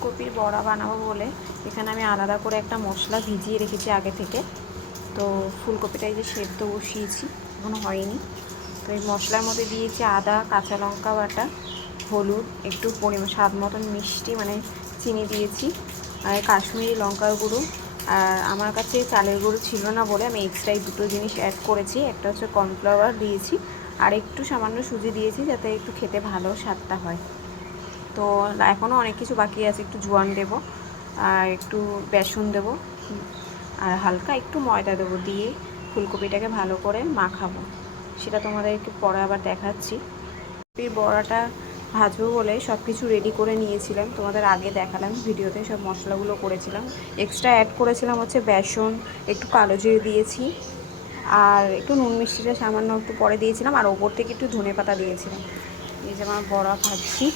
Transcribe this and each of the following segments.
ফুলকপির বড়া বানাবো বলে এখানে আমি আলাদা করে একটা মশলা ভিজিয়ে রেখেছি আগে থেকে। তো ফুলকপিটা এই যে সেদ্ধ বসিয়েছি, এখনো হয়নি। তো এই মশলার মধ্যে দিয়েছি আদা, কাঁচা লঙ্কা বাটা, হলুদ, একটু পরিমাণ স্বাদ মতন মিষ্টি মানে চিনি দিয়েছি, আর কাশ্মীরি লঙ্কার গুঁড়ো। আর আমার কাছে চালের গুঁড়ো ছিল না বলে আমি এক্সট্রা এই দুটো জিনিস অ্যাড করেছি। একটা হচ্ছে কর্নফ্লাওয়ার দিয়েছি আর একটু সামান্য সুজি দিয়েছি যাতে একটু খেতে ভালো স্বাদটা হয়। তো এখনও অনেক কিছু বাকি আছে, একটু জোয়ান দেবো আর একটু বেসন দেবো আর হালকা একটু ময়দা দেবো, দিয়ে ফুলকপিটাকে ভালো করে মাখাবো। সেটা তোমাদেরকে পরে আবার দেখাচ্ছি। ফুলকপির বড়াটা ভাজবো বলে সব কিছু রেডি করে নিয়েছিলাম, তোমাদের আগে দেখালাম ভিডিওতে। সব মশলাগুলো করেছিলাম, এক্সট্রা অ্যাড করেছিলাম হচ্ছে বেসন, একটু কালো জিরে দিয়েছি আর একটু নুন মিষ্টিটা সামান্য একটু পরে দিয়েছিলাম, আর ওপর থেকে একটু ধনেপাতা দিয়েছিলাম। এই যে আমার বড়া ভাজছি।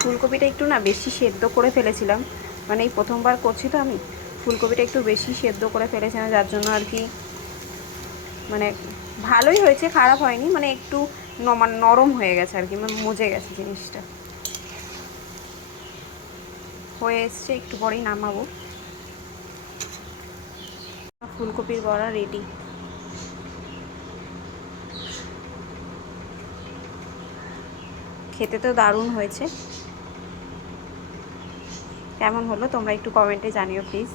ফুলকপিটা একটু না বেশি সেদ্ধ করে ফেলেছিলাম, মানে এই প্রথমবার করছি তো আমি। ফুলকপিটা একটু বেশি সেদ্ধ করে ফেলেছিলাম, যার জন্য আর কি মানে ভালোই হয়েছে, খারাপ হয়নি, মানে একটু নরম হয়ে গেছে আর কি, মানে মজে গেছে জিনিসটা। হয়ে এসছে, একটু পরেই নামাবো। ফুলকপির বড়া রেডি। খেতে তো দারুণ হয়েছে। কেমন হলো তোমরা একটু কমেন্টে জানিও প্লিজ।